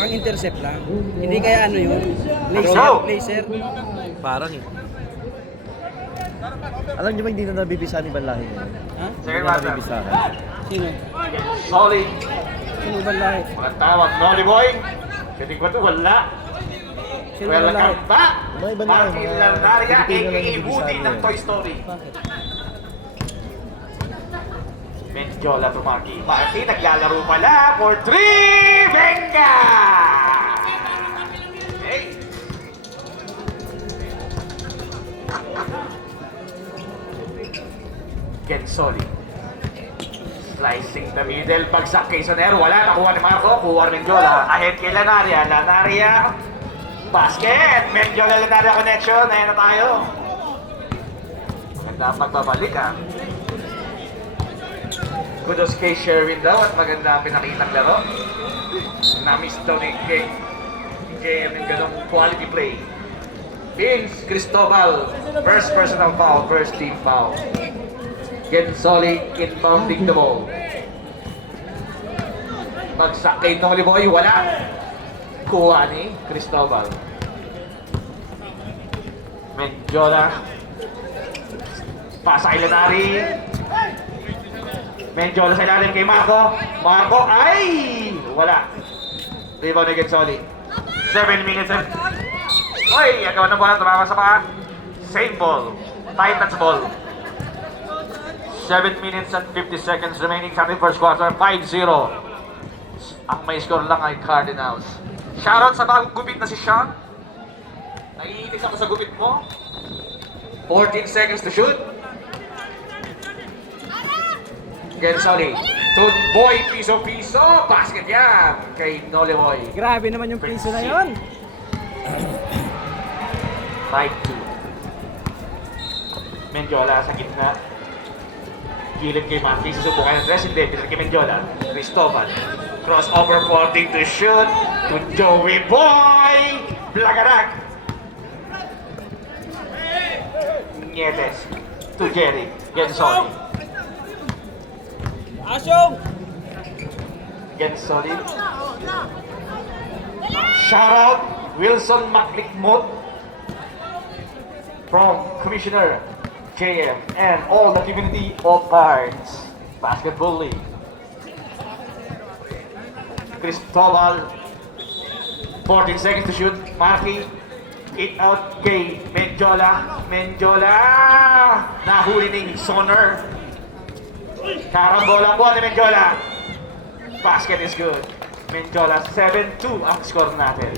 pang-intercept lang. Hindi kaya ano yun? Go! Laser. Parang eh. Alam niyo ba hindi na nabibisa ni Banlahi ngayon? Ha? Hindi Second na batter. nabibisahan. Sino? Solid. Sino ba lahi? Mga tawag, Nolly Boy. Pwede ko ito, wala. Sino ba lahi? Welcome back. Mga iba na, Martin mga Landaria, Pilipino lang a.k.a. yung Woody bisa ng niya. Toy Story. Bakit? Mendiola tumaki. Martin naglalaro pala for 3. Venga! Hey! Gensoli. Slicing the middle. Bagsak kay Soner. Wala. Nakuha ni Marco. Kuha ni Mendiola. Ahead kay Lanaria. Lanaria. Basket. Mendiola Lanaria connection. Ayan na tayo. Maganda ang pagbabalik ah. Kudos kay Sherwin daw at maganda ang pinakitang laro. Na-miss daw ni KM yung ganong quality play. Vince Cristobal, first personal foul, first team foul. Gensoli inbounding the ball. Bagsak kay Nolly Boy, wala. Kuha ni Cristobal. Mendiola. Pasa kay Lanari. Mendiola sa ilalim kay Marco. Marco ay wala. Rebound ni Gensoli. 7 minutes and... Oy! Agawan ng bola. Tumama sa paa. Same ball. Titans ball. 7 minutes and 50 seconds remaining sa ating first quarter. 5-0. Ang may score lang ay Cardinals. Shoutout sa bagong gupit na si Sean. Naiinis ako sa gupit mo. 14 seconds to shoot. Gensoli. To Boy, piso-piso. Basket yan. Kay Nolly Boy. Grabe naman yung piso na yun. 5-2. Mendiola sa gitna. Gilid kay Maki. Susubukan ng dress. Hindi. Pinag kay Mendiola. Cristobal. Crossover floating to shoot. To Joey Boy. Blagarak. Nieves. To Jerry. Gensoli. Asyong! Gensoli. Shoutout Wilson McLickmot from Commissioner JM and all the community of Cards Basketball League. Cristobal, 14 seconds to shoot. Marky, it out kay Mendiola. Mendiola, nahuli ni Soner. Karambola po ni Mendiola. Basket is good. Mendiola, 7-2 ang score natin.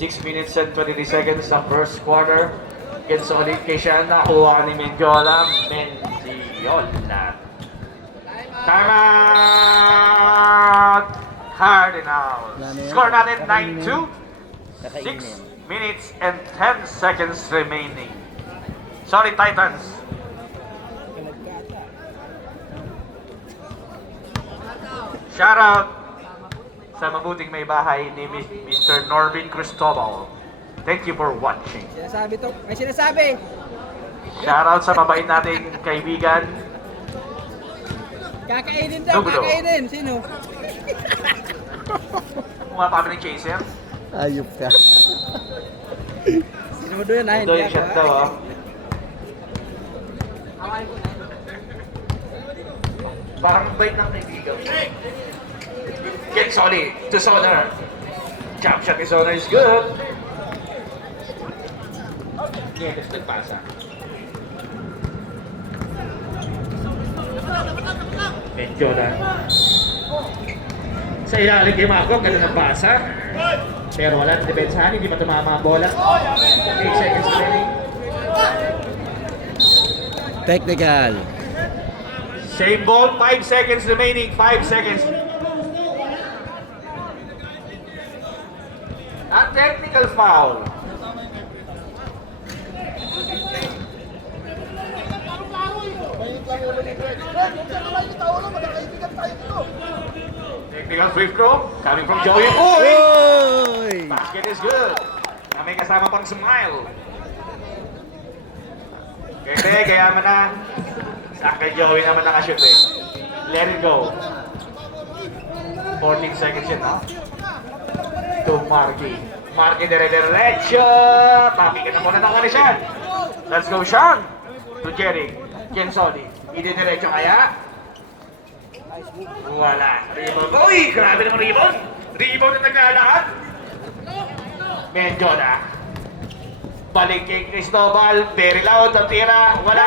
6 minutes and 23 seconds sa first quarter. Gensoli kay siya nakuha ni Mendiola. Mendiola. Timeout! Cardinals. Score natin 9-2. 6 minutes and 10 seconds remaining. Sorry, Titans. Shoutout sa mabuting may bahay ni Mr. Norvin Cristobal. Thank you for watching. Sinasabi to. May sinasabi. Shoutout sa mabait nating kaibigan. Kakainin daw. Duglo. Kakainin. Sino? Mga pamilya chaser. Ayop ka. Sino mo doon? Ito yung shot daw, oh. Parang bait ng kaibigan. Gensoli to Soner. Jump shot ni Soner is good. Nieves nagpasa. Mendiola. Sa ilalim kay Marco, ganda ng pasa. Pero wala ng depensahan, hindi pa tumama ang bola. 8 seconds remaining. Technical. Same ball, 5 seconds remaining, 5 seconds. A technical foul. Technical free throw coming from Joey. Uy! Oy! Basket is good. Na may kasama pang smile. Kaya man na. Sa kay Joey naman nakashoot eh. Let it go. 14 seconds yun, ha? To Marky. Marky dire-diretso. Tapi ka na muna ng kanisan. Let's go, Sean. To Jerry. Jensoli. Ide-diretso kaya? Wala. Rebound. Uy! Grabe naman rebound. Rebound na naglalakad. Medyo na. Balik kay Cristobal. Very loud. Ang tira. Wala.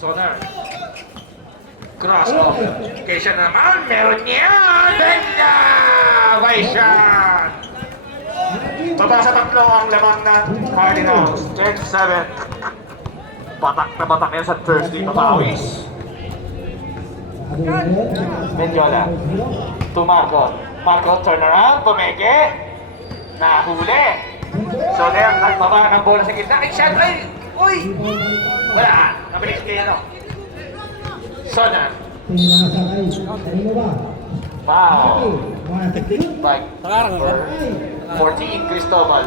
Sonar. Cross off. Kaya siya naman. Meron niya. Benda! Vaishan! Baba sa tatlo ang lamang ng Cardinals. 10-7. Batak yan sa Thursday. Papawis. Mendiola. To Marco. Marco turn around. Pumeke. Nahuli. So there, nagbaba ng bola sa gitna. Ay, shot! Ay! Uy! Wala. Nabilis kayo, no? Sonar. Foul. By number 14, Cristobal.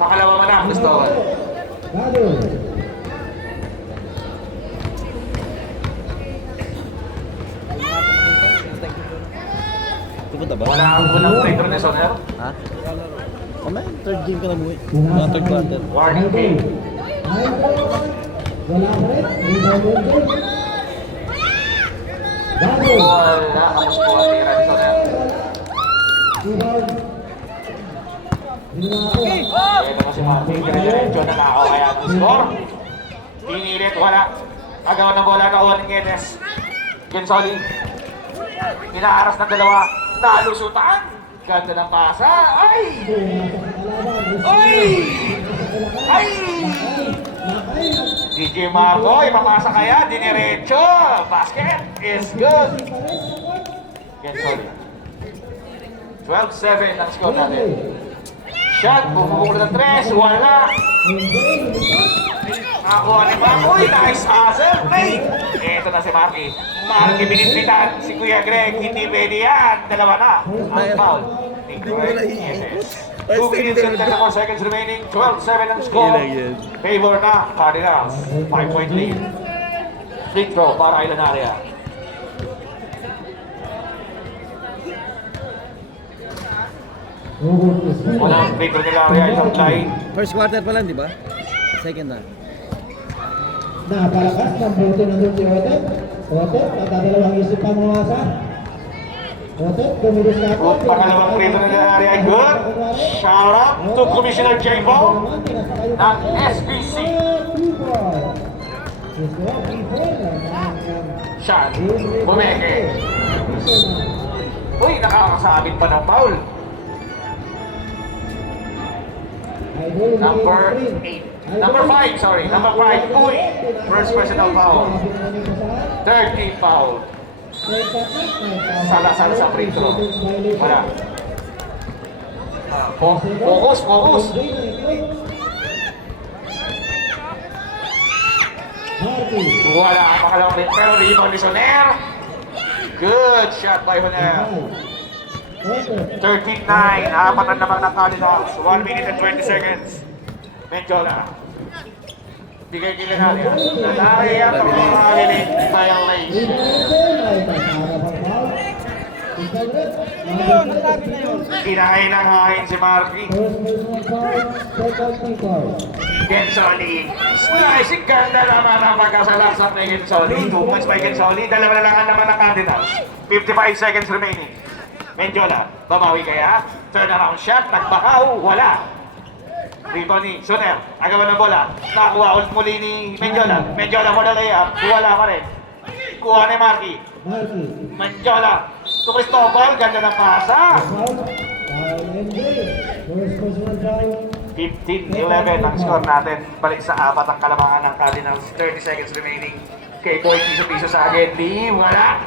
Pakalawa mo na, Cristobal. Pupunta ba? Walang free throw na Sonar. Ha? Kamay, third game ka na buhay. Mga third quarter. Warning game. Wala ang score tira ni Sonar. Ito kasi Martin, dire-diretso na nakaw kaya ang score. Pinilit, wala. Agaw ng bola na Juan Guedes. Gensoli. Pinaharas ng dalawa. Nalusutan. Ganda ng pasa. Ay! Ay! Ay! DJ Marco, ipapasa kaya. Diniretso. Basket is good. Gensoli. 12-7 ang score natin. Shot, bumubukol ng 3, wala. Nakakuha ni Marco, nice hustle, play. Ito na si Marky. Marky binitbitan, si Kuya Greg, hindi pwede yan. Dalawa na, ang foul. Ni Greg Nieves. 2 minutes and 34 seconds remaining, 12-7 ang score. Favor na, Cardinals, 5-point lead. Free throw para Ilonaria. Walang free throw nila Ria isang line. First quarter pa lang, di ba? Second na. Napalakas ng bote nandun si Otet. Otet, nagdadalawang isip ang umasa. Otet, kumilis na ako. Pangalawang free throw nila Ria ay good. Shout out to Commissioner Jaybo ng SBC. Shot, bumeke. Uy, nakakasabit pa ng foul. Number 8. Number 5, sorry. Number 5, Uy. First personal foul. 13 foul. Sala-sala sa free throw. Wala. Focus, focus. Wala. Pakalawang rin. Pero rebound ni Soner. Good shot by Soner. 13-9, apatan naman ng Cardinals. 1 minute and 20 seconds. Mendiola. Bigay kila natin. Nanari ang pagmamahalilig violation. Kinahain si Marky. Gensoli. Slicing ganda naman ang pagkasalasap ni Gensoli. 2 points by Gensoli. Dalawa na lang naman ng Cardinals. 55 seconds remaining. Mendiola, babawi kaya? Turnaround shot, nagbakaw, wala. Rebound ni Soner, agawan ng bola. Nakuha ulit muli ni Mendiola. Mendiola mo na layup, wala pa rin. Kuha ni Marky. Mendiola, to Cristobal, ganda ng pasa. 15-11 ang score natin. Balik sa apat ang kalamangan ng Cardinals. 30 seconds remaining. Kay Boy, piso-piso sa Agedli, wala.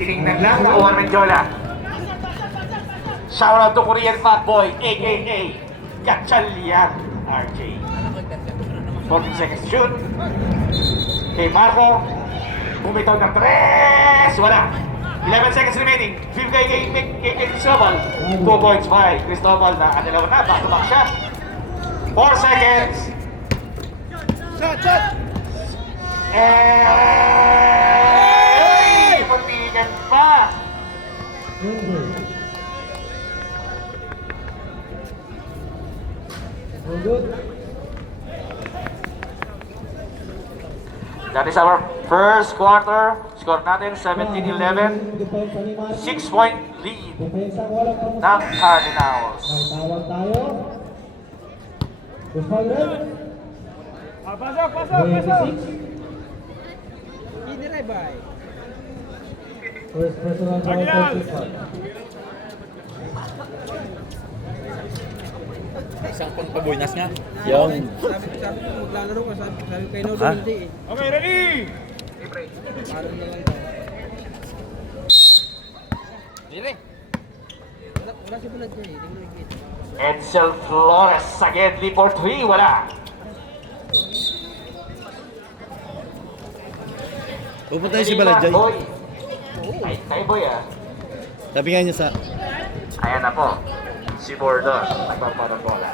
Tinignan lang, nakuha Mendiola. Shout out to Korean Fat Boy, a.k.a. Gatchalian RJ. 14 seconds shoot. Kay Marco, bumitaw ng 3, wala. 11 seconds remaining. 5 kay Cristobal. 2 points by Cristobal na anilaw na, back-to-back shot. 4 seconds. Shot, shot! Eh! Puntikan pa! Good. That is our first quarter. Score natin 17-11. Depensa ni Mati. 6-point lead Depensa ko walang ng kamusta. Cardinals. May tawag tayo. Gusto rin? Pasok, 26. Hindi rin ba? First personal foul for Clifford. Isang pagpabuinas nga. Yung. Sabi ko maglalaro ka, sabi kay Nodo Ha? hindi eh. Okay, ready? Parang naman daw. Dire. Wala si Bulag niya eh, hindi mo nakikita. Edsel Flores again, lead for 3, wala. Pupunta si Balajay. Boy. Ay, kay Boy ah. Sabi nga niya sa... Ayan na po. Si Bordon, nagpaparang bola.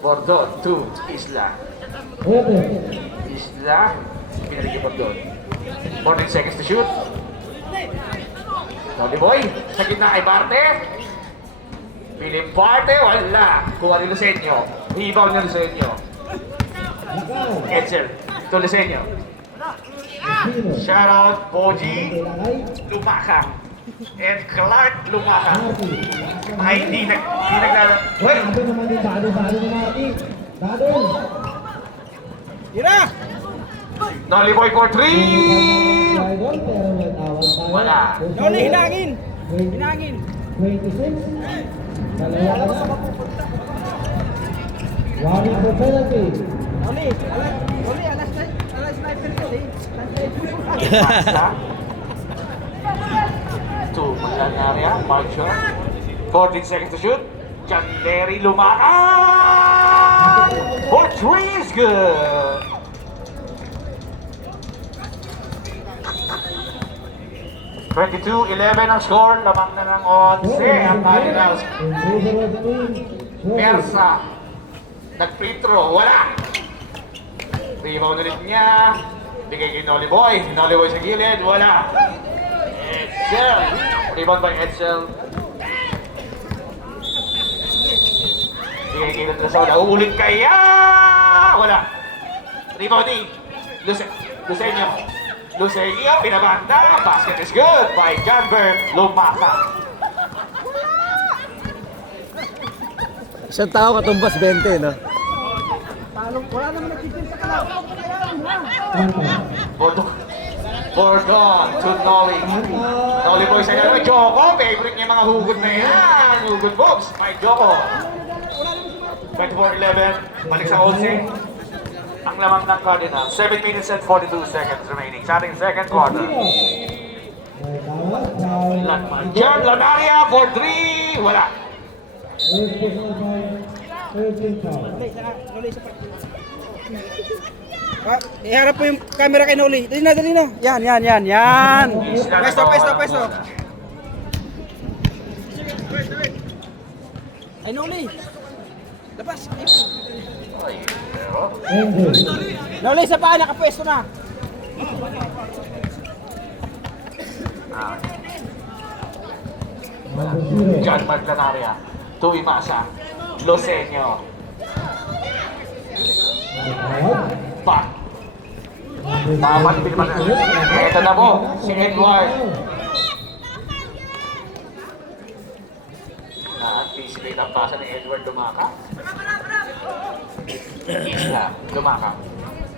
Bordon, 2, Isla. Isla, pinaligi Bordon. 14 seconds to shoot. Tony Boy, sa gitna kay Barte. Piling Barte, wala. Kuha ni Lucenio. Rebound ni Lucenio. Edsel, to Lucenio. Shoutout, Boji, lumakang. And Clark, lumakang. Ay, hindi naglaro. Hoy! Dado naman yung dado ni Mati. Dado. Tira! Nolly Boy for 3! Idol, pero may tawag tayo. Wala. Noli, hinangin! Hinangin! 26. Dalawa ka na. Warning for penalty. Noli, alas sniper ka eh. Pasa. To Manlanaria, Marcho. 14 seconds to shoot. John Larry lumakang! For 3 is good! (22-11) ang score, lamang na ng 11 ang Cardinals. Persa, nag-free throw, wala! Rebound ulit niya, bigay kay Nolly Boy sa gilid, wala! Edsel, rebound by Edsel. Bigay kay Natrasola, uulit kaya! Wala! Rebound ni Lucenio, pinabanda, basket is good by Janbert Lumaka. Isang tao katumbas 20, no? Talong, wala naman nagtitin sa kalaw. Bordon to Nolly. Nolly Boy sa gano'n, Joko, favorite niya mga hugot na yan. Hugot moves by Joko. 24-11, balik sa 11. Ang lamang ng Cardinals, 7 minutes and 42 seconds remaining sa ating second quarter. John Lanaria for 3, wala. Noli, sa iharap po yung camera kay Noli. Dali na. Yan. Pwesto. Ay, Noli. Labas. Noli, sa paa, nakapwesto na. John Mark Lanaria, Tui Masa, Lucenio. Pa. Taman pinipasa. Ito na po, si Edward. Na-anticipate ang pasa ni Edward Lumaka. Isla, Lumaka.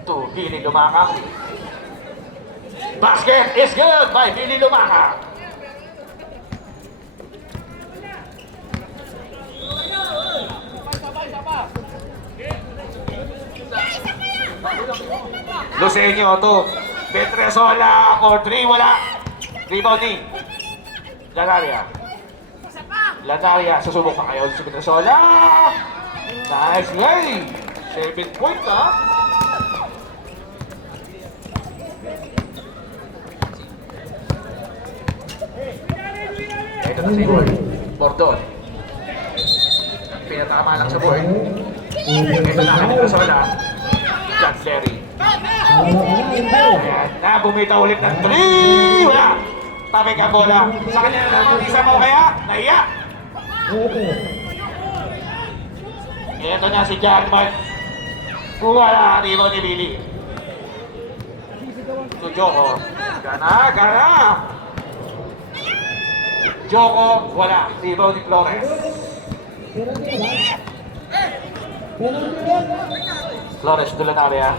To Billy Lumaka. Basket is good by Billy Lumaka. Lucenio to Petresola for 3, wala. Rebounding. Lanaria, susubok pa kayo si Petresola. Nice play. 7 point ha. Ito na si Bordon. Pinatama lang sa board. Ito na, ito sa wala. John Terry. Ayan na, bumitaw ulit ng 3. Wala. Tapik ang bola. Sa kanya na isa mo kaya? Naiya. Ito na si John Mark. Wala, rebound ni Billy. So Joko. Gana. Joko, wala. Rebound ni Flores. Flores to Lanaria.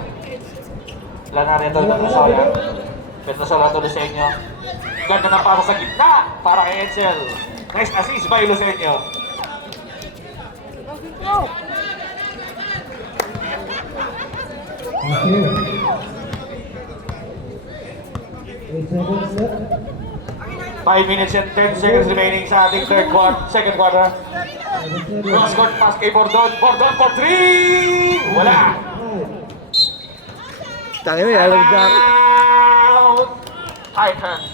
Lanaria to Petrosola. Petrosola to Lucenio. Ganda na para sa gitna. Para kay Edsel. Nice assist by Lucenio. Five minutes and 10 seconds remaining sa ating second quarter. Cross-court pass kay Bordon. Bordon for 3! Wala! Tangin mo, alam dyan. Out! Titans.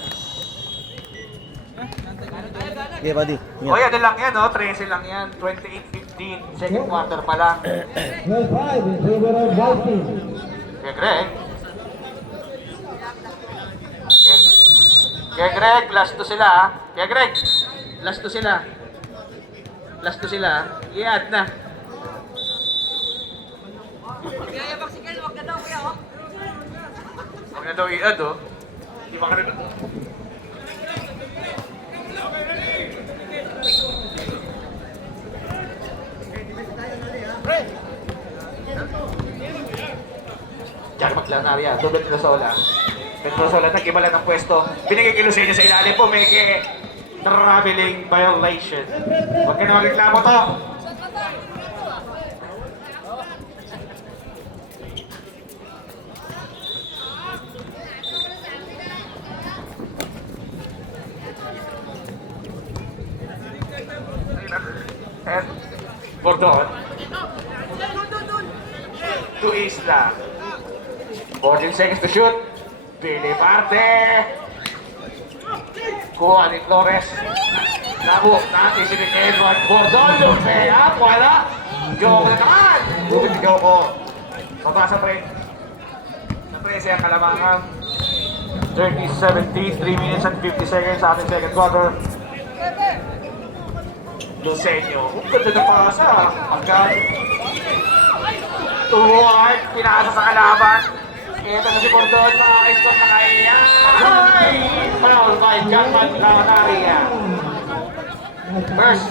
Okay, buddy. O yan lang yan, no? 13 lang yan. 28-15. Second quarter pa lang. 12-5 in favor of Viking. Kaya Greg. Kaya Greg, last to sila, ha? Kaya Greg, last to sila. Last to sila, ha? I-add na. Huwag na daw i-add, oh. Hindi makarito. Diyan maglanarya, double Petrosola. Petrosola, nag-iba lang ng pwesto. Binigay kay Lucenio sa ilalim po, may traveling violation. Huwag ka na magreklamo to. And Bordon. To Isla. 14 seconds to shoot. Billy Parte. Kuha ni Flores. Nabuk natin si Edward Bordon. Lumea. Wala. Joko na naman. Lupit ni Joko. Baba sa pre. Sa 13 ang kalamangan. 30-17. 3 minutes and 50 seconds sa ating second quarter. Lucenio. Ang ganda na pasa. Agad. Tuward. Pinasa sa kalaban. Ito na si Bordon. Nakaka-score na kaya. Ay! Foul by Jackman Lanaria. First.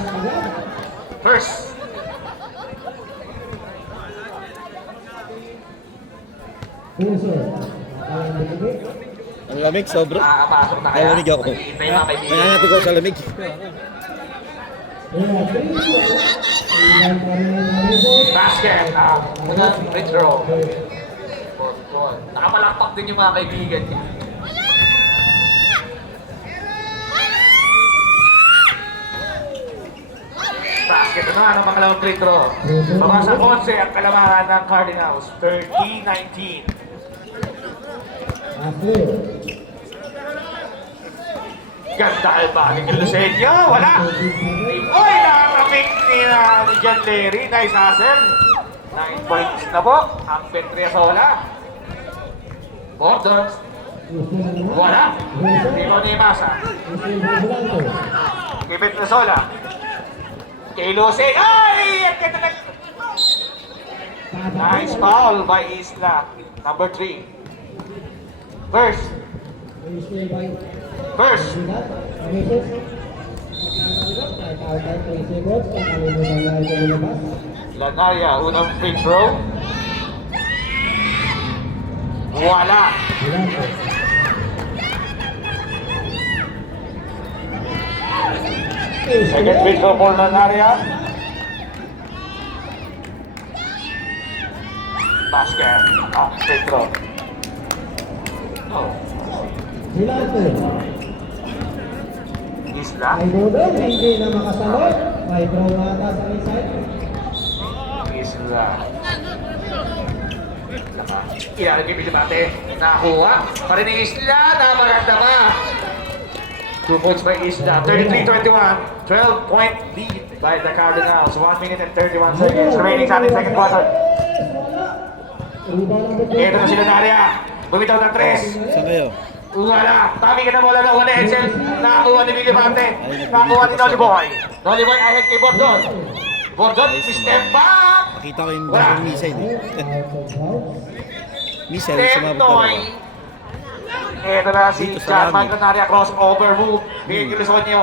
Ang lamig, sobra. Nakakapasok na kaya. Malamig ako. May mga kaibigan. Nangangat ako sa lamig. Basket. Free throw. Bordon. Nakapalakpak din yung mga kaibigan niya. Basket na naman ang pangalawang free throw. Baba sa 11 ang kalamahan ng Cardinals. 30-19. Ganda albalik ng Lucenio. Wala. Oy, nakakaming ni John Terry. Nice hustle. 9 points na po. Ang Petrosola. Bordon. Wala. Timo ni Masa. Kay Petrosola. Kay Luce. Ay! Ang ganda ng... Nice foul by Isla. Number 3. First. Lanaria, unang free throw. Wala. Second free throw for Lanaria. Basket. Free throw. Oh. Isla. Ay Dodong, hindi na makasalot. May draw ata sa inside. Isla. Ilalagay yung debate. Nakakuha. Pa rin ni Isla. Napaganda pa. 2 points by Isla. 33-21. 12-point lead. by the Cardinals. 1 minute and 31 seconds remaining sa ating second quarter. Ito na sila Daria. Bumitaw ng 3. Saan kayo? Wala. Tami ka na mula ng una Excel. Nakakuha ni Billy Bante. Nakakuha ni Nolly Boy. Nolly Boy ahead kay Bordon. Bordon, step back. Nakita ko yung Wala. bakong missile eh. Missile, Step sumabot pa Noy. ba? Ito na si Dito sa John langit. Magnonaria crossover move. Bigyan kiluson nyo.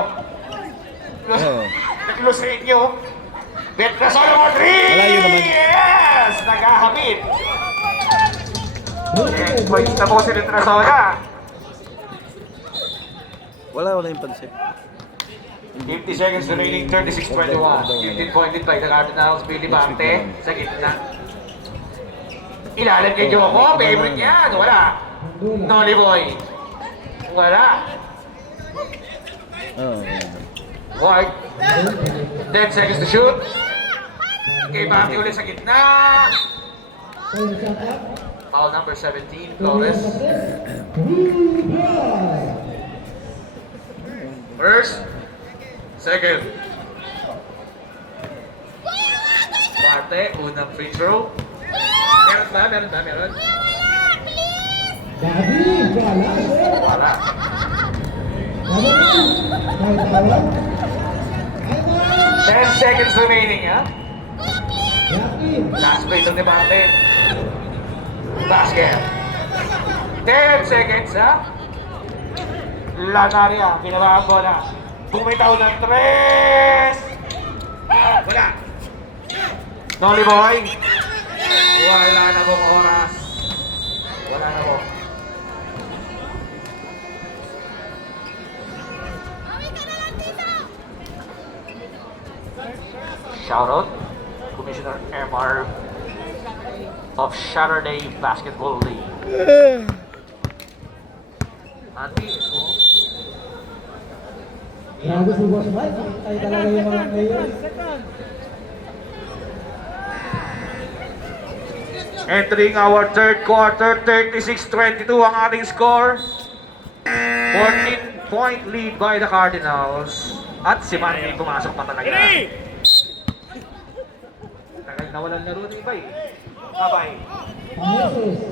Oo. Nakilusin nyo. Bet na solo for 3! Malayo naman. Yes! Naghahamid. Points na po si Litrasola. Wala yung pansit. 50 seconds remaining, 36-21. 15 pointed by the Cardinals. Billy Bante sa gitna. Ilalim kay Joko. Favorite yan. Wala. Nolly Boy. Wala. Oo. Ward. 10 seconds to shoot. Kay Bante ulit sa gitna. Foul number 17, Torres. First. Second. Bante, unang free throw. Meron ba? Meron. Wala. 10 seconds remaining, ha? Last play ito ni Bante. Basket. 10 seconds, ha? Lanaria, pinabaan bola. Bumitaw ng 3! Wala. Nolly Boy. Wala na pong oras. Wala na po. Shoutout, Commissioner MR of Saturday Basketball League. Ati, oh. Grabe si Boss Mike. Tayo talaga yung mga ngayon. Entering our third quarter, 36-22 ang ating score. 14-point lead by the Cardinals. At si Manny pumasok pa talaga. Tagal na walang laro ni Ibay. Bye-bye. Pangeses.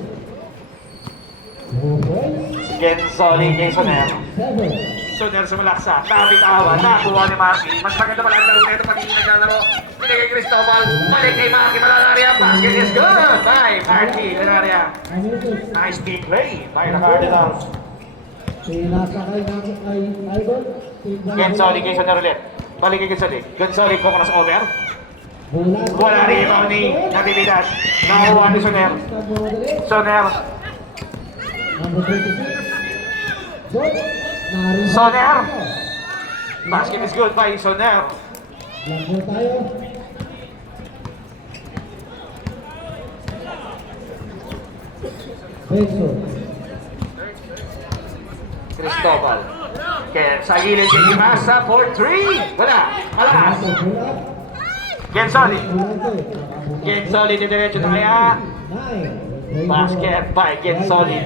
Gensoli, Jasoner. 7. Soner sumalaksa, nabitawan, nakuha ni Marky. Mas maganda pala ang laro nito pag hindi naglalaro. Pinigay kay Cristobal, balik kay Marky Malanaria. Basket is good by Marky Malanaria. Pangeses. Nice big play by the Cardinals. Sinasakay natin kay Idol. Gensoli, kay Soner ulit. Balik kay Gensoli. Gensoli, focus over. Wala rin rebound ni Natividad. Nakuha ni Soner. Soner. Number 26. Good. Soner. Basket is good by Soner. Langgo tayo. Benson. Cristobal. Kaya sa gilid kay Imasa for 3. Wala. Malakas. Gensoli. Gensoli ni diretso na kaya. 9. Basket by Gensoli.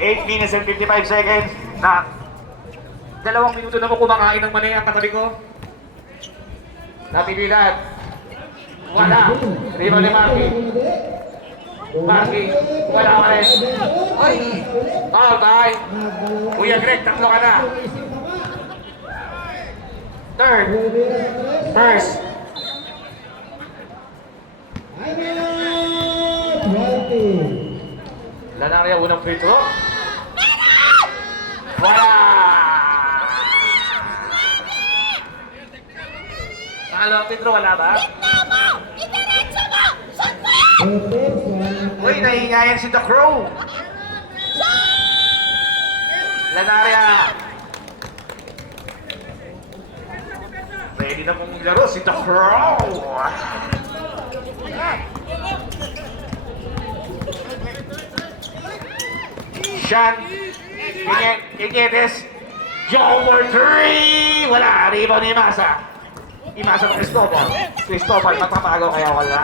8 minutes and 55 seconds na 2 minuto na mo kumakain ng manay ang katabi ko. Natividad. Wala. Rima ni Marky. Marky. Wala ka rin. Ay! Foul by Kuya Greg, tatlo ka na. Third. First. Lanaria, unang free throw. Wala! Pangalawang free throw, wala ba? Uy, nahingayan si The Crow. Lanaria. Ready na mong laro si The Crow. Sean Iñetes. Joe for 3. Wala. Rebound ni Imasa. Imasa ng Cristobal. Cristobal, matapago kaya wala.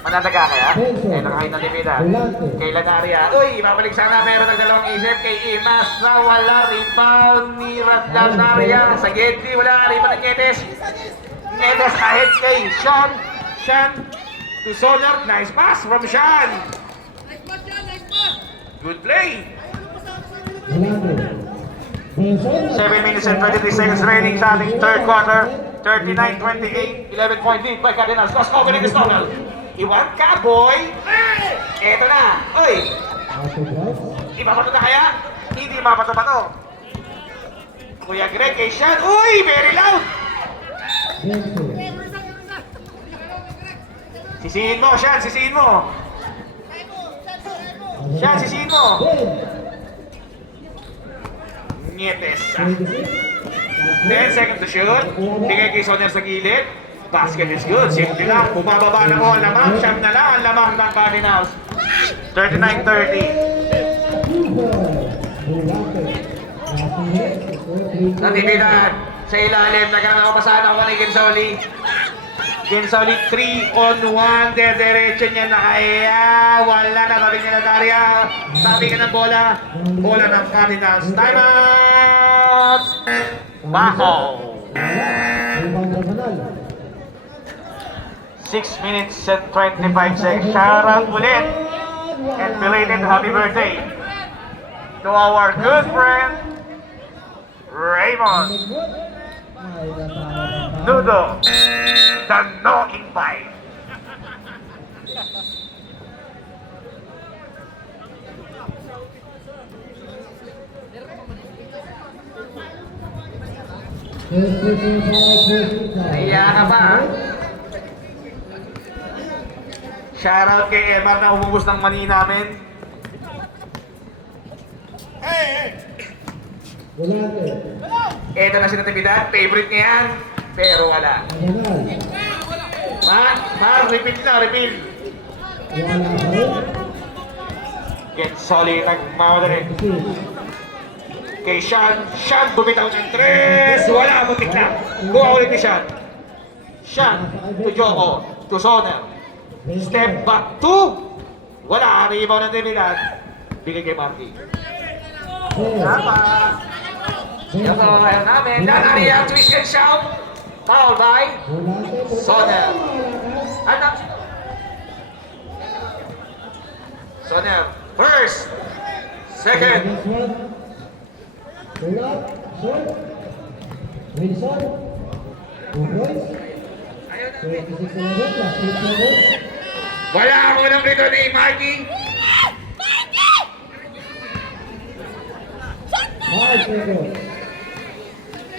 Mananaga kaya? Eh, nakain na limitan. Kay Lanaria. Uy, babalik sana pero nagdalawang isip kay Imas na wala rebound ni Lanaria. Sa Gedli, wala rebound ng Nietes. Nietes ahead kay Sean. Sean to Soler. Nice pass from Sean. Good play. 7 minutes and 33 seconds remaining sa ating third quarter. 39-28, 11-point lead by Cardinals. Cross over ni Cristobal. Iwan ka, boy! Eto na! Uy! Ipapato na kaya? Hindi mapato-pato. Kuya Greg kay Sean. Uy! Very loud! Sisihin mo, Sean! Sisihin mo! Sean, sisihin mo! Nietes. 10 seconds to shoot. Bigay kay Soner sa gilid. Basket is good. Simple lang. Bumababa na mo ang lamang. Siyam na lang ang lamang ng Cardinals. 39-30. Natividad. Sa ilalim. Nagkakapasahan ako ni Gensoli. Gensoli 3-on-1. Diretso niya na kaya. Wala na. Sabi niya na Daria. Sabi ka ng bola. Bola ng Cardinals. Time out! Bako. 6 minutes and 25 seconds. Shout out ulit. And belated happy birthday to our good friend Raymond Nudo, the no invite. Naiya ka ba? Shoutout kay Emar na umubos ng mani namin. Eto na si Natividad, favorite niya yan, pero wala. Repeat na, repeat. Get solid ng mamadali. Kay Sean, Sean bumitaw ng 3, wala, butik na. Kuha ulit ni Sean. Sean, to Joko, to Soner. Step back 2, wala, rebound ng Natividad. Bigay kay Marty. Tama. Yan po, ayaw namin. Lanaria, twist and shout. Foul by Soner. Anak. Soner, first. Second. Wala ang unang rito ni Mikey.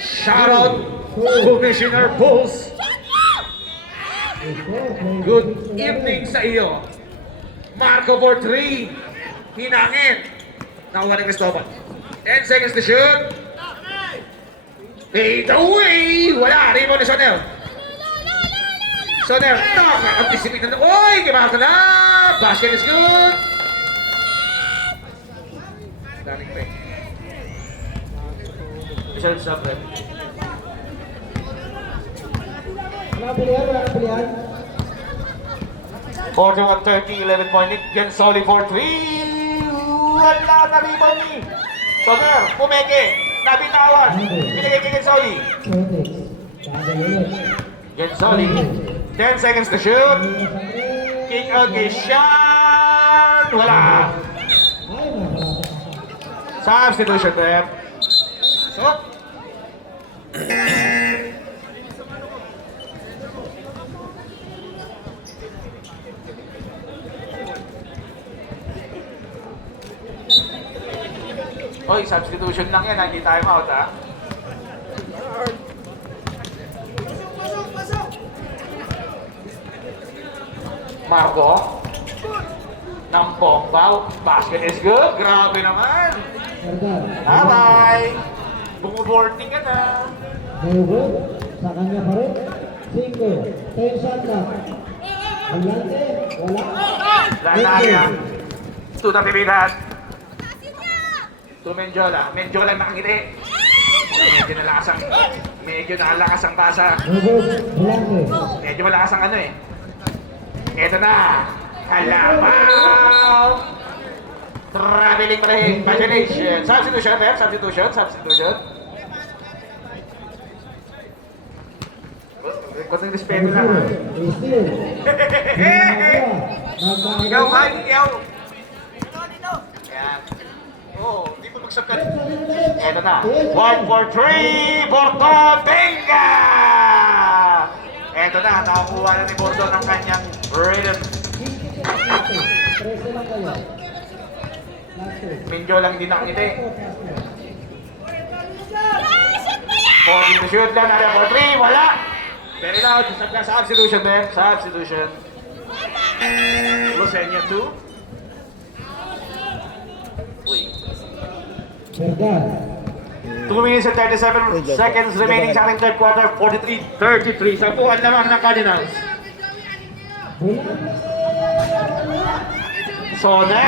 Shout out Commissioner Pulse. Good evening sa iyo. Marco for 3. Hinangin. Nakuha ni Cristobal. 10 seconds to shoot. Fade away. Wala. Rebound ni Soner. Soner. Anticipate na. Uy! Kimaka na. Basket is good. Daming pa. Michelle Sabret. Wala pilihan. 41-30, 11-point lead. Gensoli for 3. Wala na rebound ni Soner. Pumeke. Nabitawan. Pinigay kay Gensoli. Gensoli. 10 seconds to shoot. Kick out kay Sean. Wala. Substitution rep. So. Hoy, substitution lang yan, hindi time out ha. Marco. Nampong bao. Basket is good. Grabe naman. Bye-bye. Bumuboarding ka na. Sa kanya pa rin. 5. 10 shot na. Adelante. Wala. Lanaria. To Natividad. To Menjola. Menjola nakangiti. Medyo nakalakas ang basa. Medyo malakas ang ano eh. Ito na. Kalabaw. Traveling ring. Congratulations. Substitution, ref. Substitution. Kunting respeto lang, ha? Christine. Ikaw, Mike, ikaw. Ayan. Oo, hindi mo magsabkan. Eto na. 1, 4, 3, Bordon, Benga! Eto na, nakakuha na ni Bordon ang kanyang rhythm. 13 lang kayo. Minjo lang din nakangiti. 14 to shoot lang, nada 4, 3, wala! Very loud, substitution, man. Substitution. Lucenio 2. Uy. Bergan. 2 minutes and 37 seconds remaining sa ating third quarter. 43-33. Sampuan lamang ng Cardinals. Sona!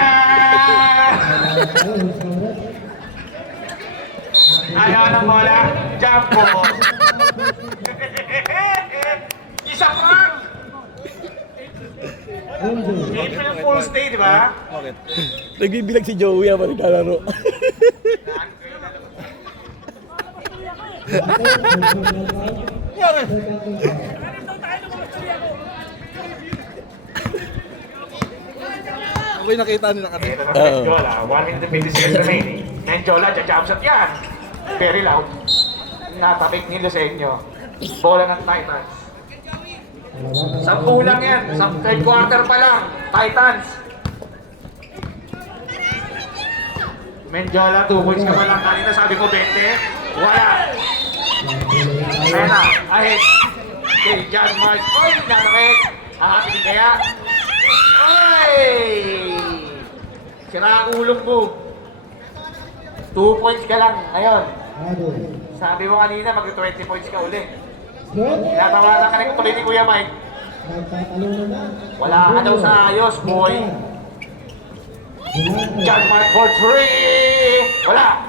Ayaw ng bola. Jump po. Isa pa! Ito yung full stay, di ba? Bakit? Nagbibilag si Joey habang naglalaro. Ako'y nakita nila kasi. Ito na si Menjola. 1 minute and 50 seconds remaining. Menjola, jump shot yan. Very loud. Natabik ni Lucenio. Bola ng Titans. 10 lang yan. Sa third quarter pa lang. Titans. Menjola, 2 points ka pa lang. Kanina sabi ko 20. Wala. Sena, ahit. Okay, John Mark. Oy, nakamit. Hahapin kaya. Oy! Sira ang ulong mo. 2 points ka lang. Ngayon. Sabi mo kanina, mag-20 points ka uli. Tinatawanan ka rin tuloy ni Kuya Mike. Wala ka daw sa ayos, boy. John Mark for 3! Wala!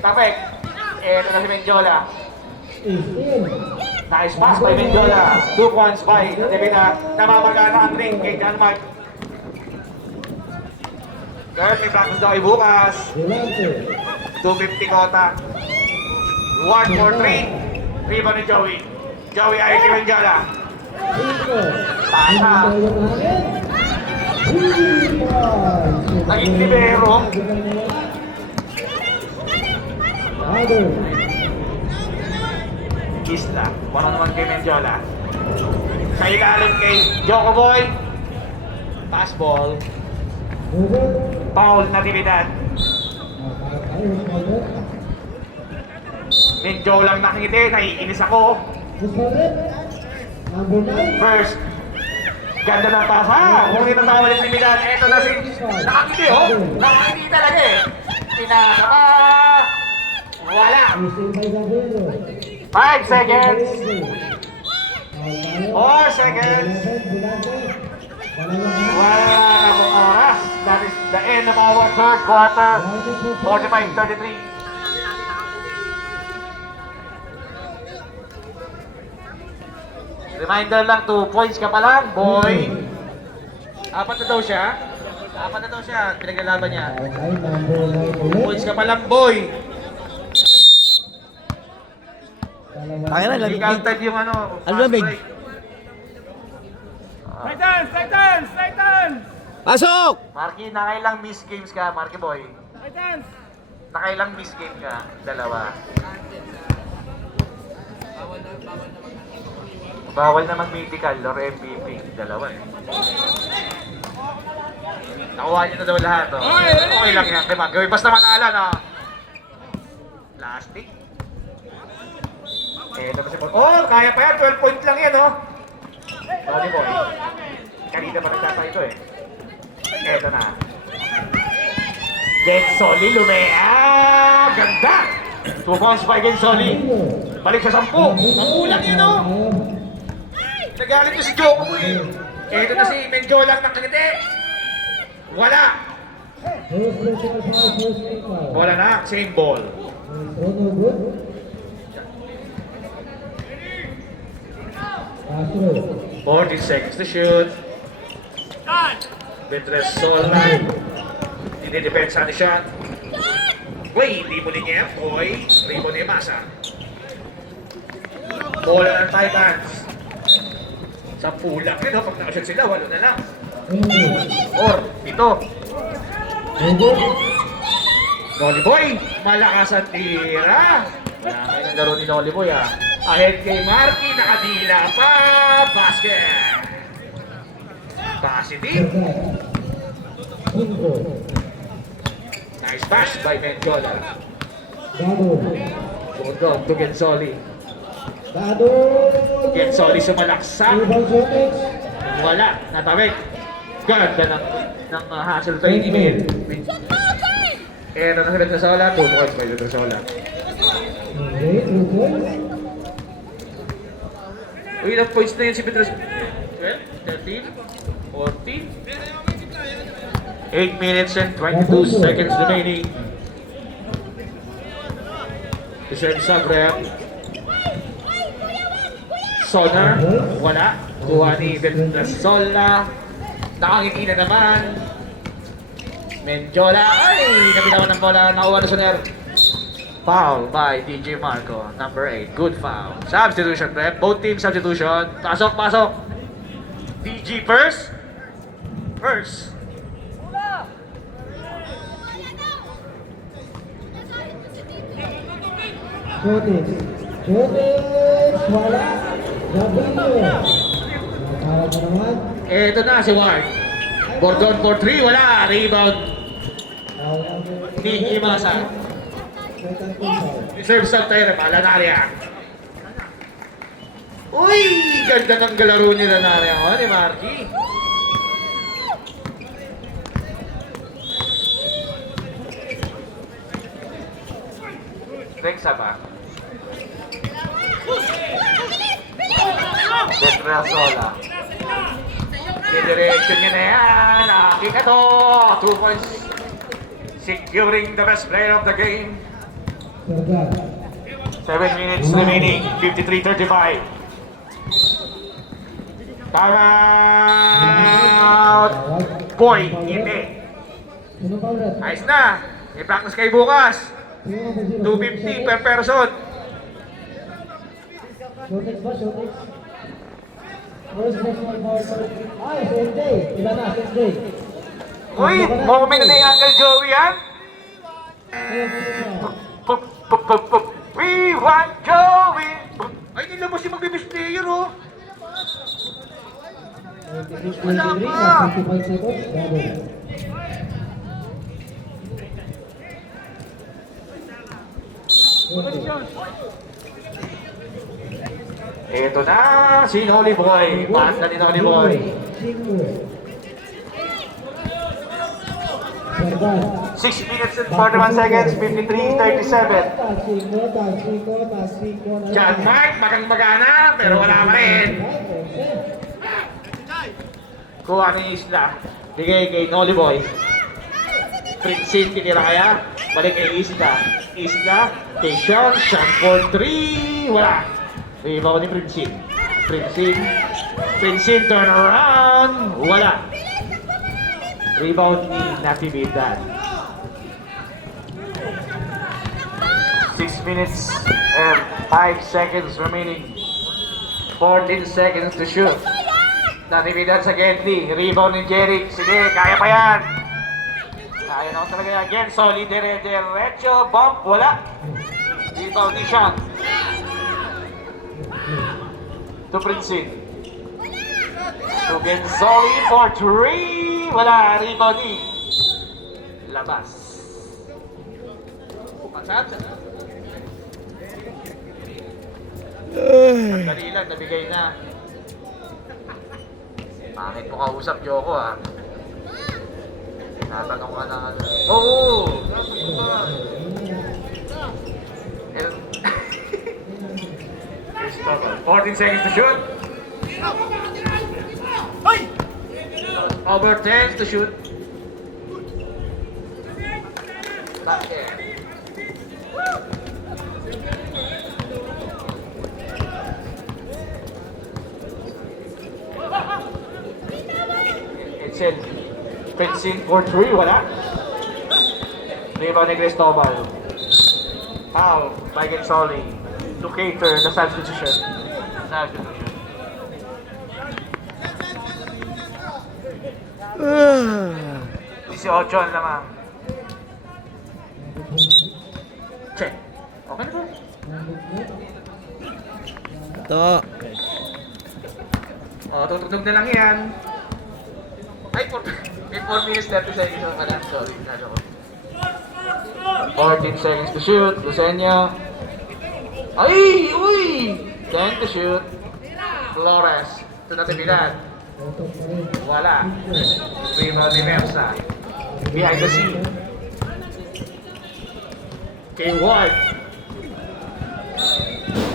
Tapek. Eto na si Menjola. Nice pass by Menjola. 2 points by Devina. Namamagana ang ring kay John Mark. Girl, may practice daw ay bukas. 250 kota. 1 for 3. Rebound ni Joey. Joey ay kay Menjola. Pasa. Naging libero. Isla. Parang naman kay Menjola. Sa ilalim kay Joko Boy. Pass ball. Foul na Trinidad. Medyo lang nakangiti, naiinis ako. First, ganda ng pasa. Ngunit ang tawal ng Trinidad, eto na si... Nakangiti oh! Nakangiti talaga eh! Pinaka... Wala! 5 seconds! 4 seconds! Wala na pong oras. That is the end of our third quarter. 45-33. Reminder lang, 2 points ka pa lang, boy. 4 na daw siya. 4 na daw siya. Pinaglalaban niya. 2 points ka pa lang, boy. Ay na, Hindi counted yung ano. Ano lamig? Titans! Pasok! Marky, nakailang miss games ka, Marky boy? Titans! Nakailang miss game ka? 2. Bawal na mag-medical or MVP. 2 eh. Nakuha niyo na daw lahat, oh. Okay lang yan, diba? Gawin basta manala, no? Plastic. Eh, tapos yung... Oh, kaya pa yan. 12 points lang yan, oh. Sorry, boy. Kanina pa nagtapa ito, eh. Eto na. Gensoli Lumea! Ganda! 2 points by Gensoli. Balik sa 10. 10 lang yun, oh. Nagalit ko si Joko mo, eh. Eto na si Menjo lang nakangiti. Wala! Wala na. Same ball. 40 seconds to shoot. Bedresola. Dinidepensa ni siya. Uy, hindi mo niya. Toy. Rebound ni Masa. Bola ng Titans. Sa pulang yun, pag nakasyon sila, 8 na lang. Or, 7. Nolly Boy, malakas ang tira. Wala kayo ng laro ni Nolly Boy ah. Ahead kay Marky, nakadila pa. Basket. Positive. Nice pass by Menjola. Bundog to Gensoli. Gensoli sumalaksak. Wala, natawid. Ganda ng hustle to yung email. Eh, na sila sa Sola, 2 points by sa Sola. Uy, ilang points na yun si Petros? 12, 13, 14. 8 minutes and 22 seconds remaining. Reserve Zagreb. Sonar, wala. Kuha ni Venezuela. Nakangiti na naman. Menjola, ay! Nabitawan ng bola, nakuha na Soner. Foul by DJ Marco, number 8. Good foul. Substitution, rep. Both teams substitution. Pasok, pasok. DG first. First. Wala. Ito na si Ward. Bordon for 3, wala. Rebound. Ni Imasa. Reserve sa tayo, pala na area. Uy! Ganda ng galaro ni Lanaria ko, ni Marky. Rexa ba? Petrasola. Didirection niya na yan. Nakakita to. 2 points. Securing the best player of the game. 7 minutes remaining. 53-35. Timeout. Point. Hindi. Ayos na. May practice kayo bukas. 250 per person. Shortex ba? Shortex? First national power first. Ay, same day. Ilan na? Same day. Uy, moment na yung Uncle Joey yan. We want Joey. Ay, nilabas yung magbibis player oh. Wala pa. 55 seconds. Double. Ito na si Nolly Boy. Pass na ni Nolly Boy. 6 minutes and 41 seconds, 53-37. John Mark, magang-magana, pero wala pa rin. Kuha ni Isla. Bigay kay Nolly Boy. Princein, tinira kaya? Balik kay Isla. Isla, kay Sean. Sean for 3. Wala. Rebound ni Princein. Princein, turn around. Wala. Rebound ni Natividad. 6 minutes and 5 seconds remaining. 14 seconds to shoot. Natividad sa Genty. Rebound ni Jeric. Sige, kaya pa yan. Kaya na talaga yan. Again, solid. Diretso. Bump. Wala. Rebound ni Sean. To Princein. To Genzoli for 3. Wala. Rebound ni Labas. Pasat. Sandali lang, nabigay na. Bakit mo kausap, Joko ha? Tinatanong ka na ano. Oo! 14 seconds to shoot. Over 10 to shoot. Back there. It's Pitzel. Fencing for 3, wala. Rebound ni Cristobal. Foul by Gensoli to cater the substitution. 18 na naman. Check. Okay na ba? Ito. Tutugtog na lang yan. Ay, may 4 minutes left to say ito pala. Sorry, nalo ko. 14 seconds to shoot. Lucenio. Ay! Uy! 10 to shoot. Flores. Ito natividad. Wala. Rebound ni Mersa. Behind the scene. Kay Ward.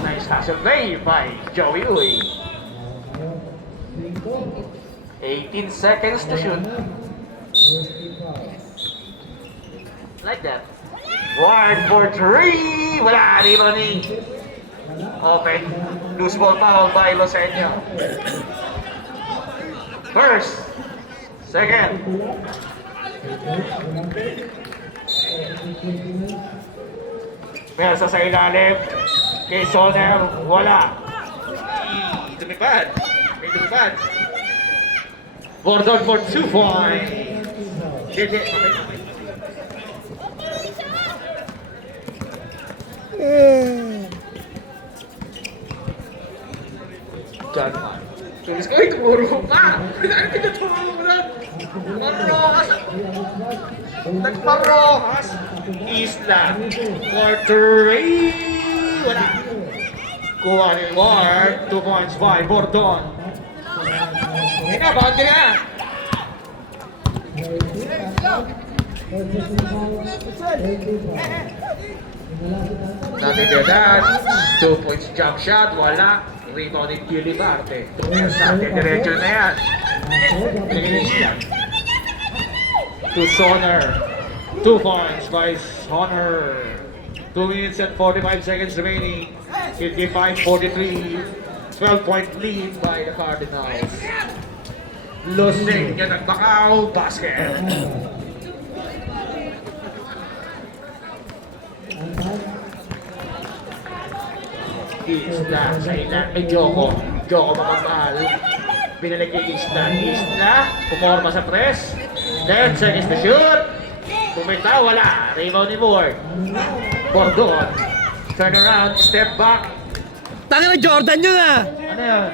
Nice hustle play by Joey Uy. 18 seconds to shoot. Like that. Ward for 3. Wala. Rebound ni. Open. Loose ball foul by Lucenio. First. Second. Mersa sa ilalim. Kay Soner. Wala. Tumipad. May tumipad. Gordon for 2 points. Hindi. John Juan. Tulis ko, tumuro pa! Ano pinaturo mo na? Marokas! Nagmarokas! Isla! For 3! Wala! Kuha ni Ward. 2 points by Bordon. Hindi na, boundary na! Natividad. 2 points jump shot. Wala. Rebound ni Gilibarte. Sa atin, diretso na yan. Finish yan. To Soner. 2 points by Soner. 2 minutes and 45 seconds remaining. 55-43. 12-point lead by the Cardinals. Lusig yan ang Macau basket. Isla sa ilan ay Joko. Joko makapahal. Binalik kay Isla. Isla, pumorma sa press. 10 seconds to shoot. Bumita, wala. Rebound ni Ward. Bordon. Turn around, step back. Tangin na Jordan yun ah! Ano yan?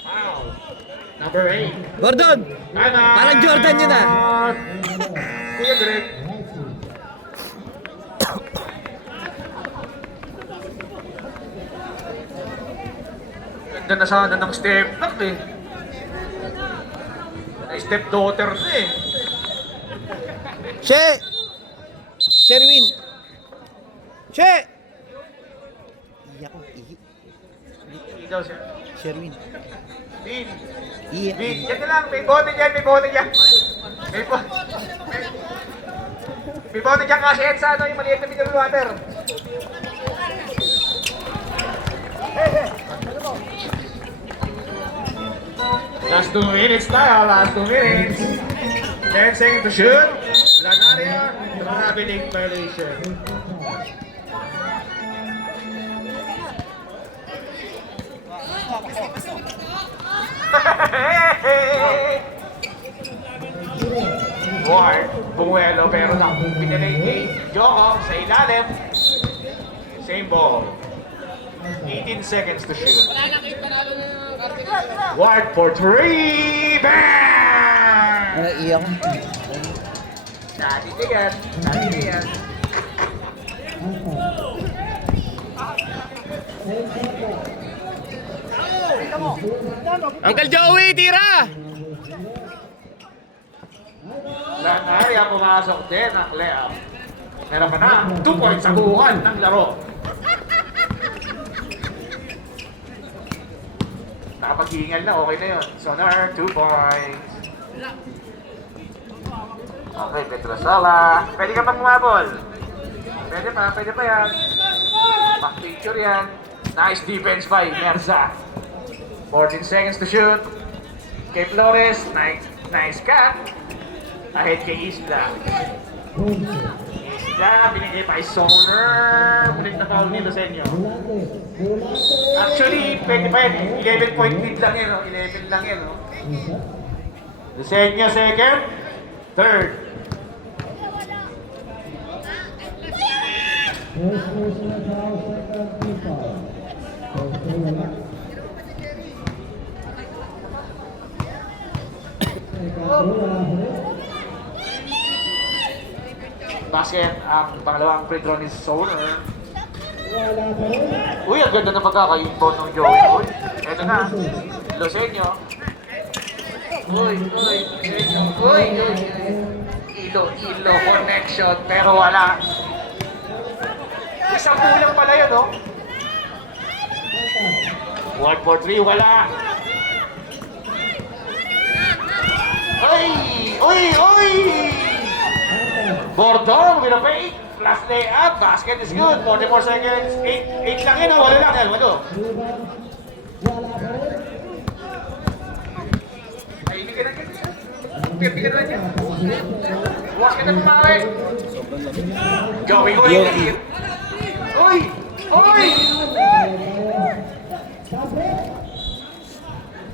Wow. Number 8. Gordon! Time out. Parang Jordan yun ah! Kuya Greg. Ganda na sana ng step back eh. Ay, step daughter na eh. She! Sherwin! She! Iyak ko, ihi. Hindi daw siya. Sherwin. Bin. Iyak. Bin. Yan na lang. May bote dyan. May bote dyan. May bote dyan kasi sa ano yung maliit na mineral water. Last 2 minutes tayo. Last 2 minutes. 10 seconds to shoot. Lanaria. Traveling violation. Ward, bumuelo pero pinalay kay Joko sa ilalim. Same ball. 18 seconds to shoot. Ward for 3. Bang! Iyak ko. Natitigan. Natitigan. Uncle Joey, tira! Lanaria pumasok din ang layup. Meron pa na 2 points sa buuan ng laro. Nakapag-iingal na, okay na yun. Sonar, 2 points. Okay, Petrosala. Pwede ka pang umabol. Pwede pa yan. Back-picture yan. Nice defense by Mersa. 14 seconds to shoot. Kay Flores, Nice cut. Ahead kay Isla. Isla, binigay pa kay Soner. Mulit na foul ni Lucenio. Actually, pwede pa yan eh. 11 point lead lang yan, no? 11 lang yan, no? Lucenio second. Third. First person foul, second FIFA. First play wala. Second play wala pa rin. Basket, ang pangalawang free throw ni Soner. Wala pa rin. Uy, ang ganda ng pagkaka-inbound ng Joey. Uy, eto na. Lucenio. Uy. Ilo connection, pero wala. Isang kulang pala yun, no? 1 for 3, wala. Uy! Bordong with a fake. Last layup. Basket is good. 44 seconds. 8 lang yun, wala lang yan. Walo. Rebound. Wala pa rin. Ay, hindi ka na ganyan. Pipi ka na yan. Huwag ka na pumakay. Joey, uy! Uy!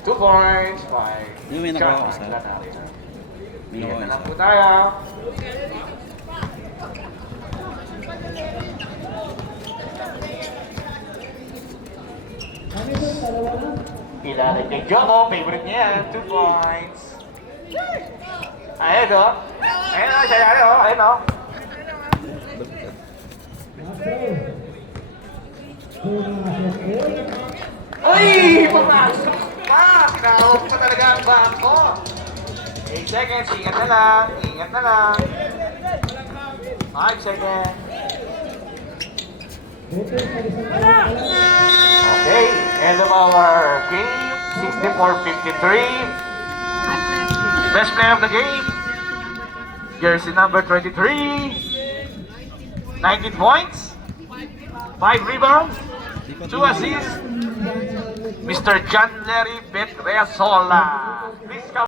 2 points. 5. Yung may nakuha ko sa- May nakuha Yan na ko lang sa- po tayo. Ano ito? Dalawa na? Ilalim kay Joko. Favorite niya yan. 2 points. Ayan o. Ayan o. Ayan o. After. Pumasok yun. Uy! Pumasok pa! Tinawag pa talaga ang bangko. 8 seconds. Ingat na lang. 5 seconds. Buti sa isang tao. Okay. End of our game. 64-53. Best player of the game. Jersey number 23. 19 points. 5 rebounds. 2 assists. Mr. John Larry Petresola. Please come.